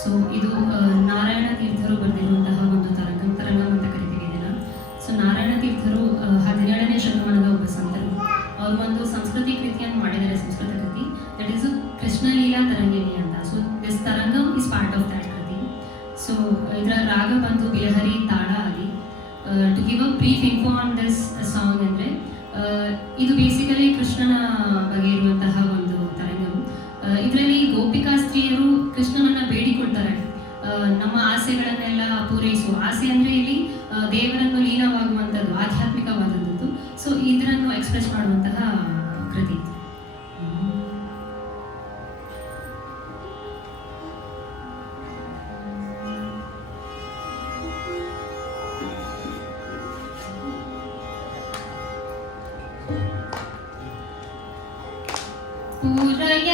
ಸೊ ಇದು ನಾರಾಯಣ ತೀರ್ಥರು ಬರೆದಿರುವಂತಹ ಒಂದು ತರಂಗಂ ಅಂತ ಕರಿತೀವಿ ಇದನ್ನ. ಸೊ ನಾರಾಯಣ ತೀರ್ಥರು 17ನೇ ಶತಮಾನದ ಒಬ್ಬ ಸಂತರು. ಅವರು ಒಂದು ಸಂಸ್ಕೃತಿ ಕೃತಿಯನ್ನು ಮಾಡಿದ್ದಾರೆ, ಸಂಸ್ಕೃತ ಕೃತಿ, ದಟ್ ಈಸ್ ಕೃಷ್ಣಲೀಲಾ ತರಂಗಿಣಿ ಅಂತ. So this tarangam is part of that kriti. So ಇದರ ರಾಗ ಬಂದು ಬಿಲಹರಿ ತಾಳ Adi. To give a brief info on this song ಅಂದರೆ ಇದು ಬೇಸಿಕಲಿ ಕೃಷ್ಣನ ಬಗ್ಗೆ ಇರುವಂತಹ ಒಂದು ತರಂಗಂ. ಇದರಲ್ಲಿ ಗೋಪಿಕಾ ಸ್ತ್ರೀಯರು ಕೃಷ್ಣನನ್ನ ಬೇಡಿಕೊಳ್ತಾರೆ, ನಮ್ಮ ಆಸೆಗಳನ್ನೆಲ್ಲ ಪೂರೈಸು. ಆಸೆ ಅಂದರೆ ಇಲ್ಲಿ ದೇವರನ್ನು ಲೀನವಾಗುವಂಥದ್ದು, ಆಧ್ಯಾತ್ಮಿಕವಾದಂಥದ್ದು. ಸೊ ಇದನ್ನು ಎಕ್ಸ್ಪ್ರೆಸ್ ಮಾಡುವಂತಹ ಕೃತಿ. ಪೂರಯ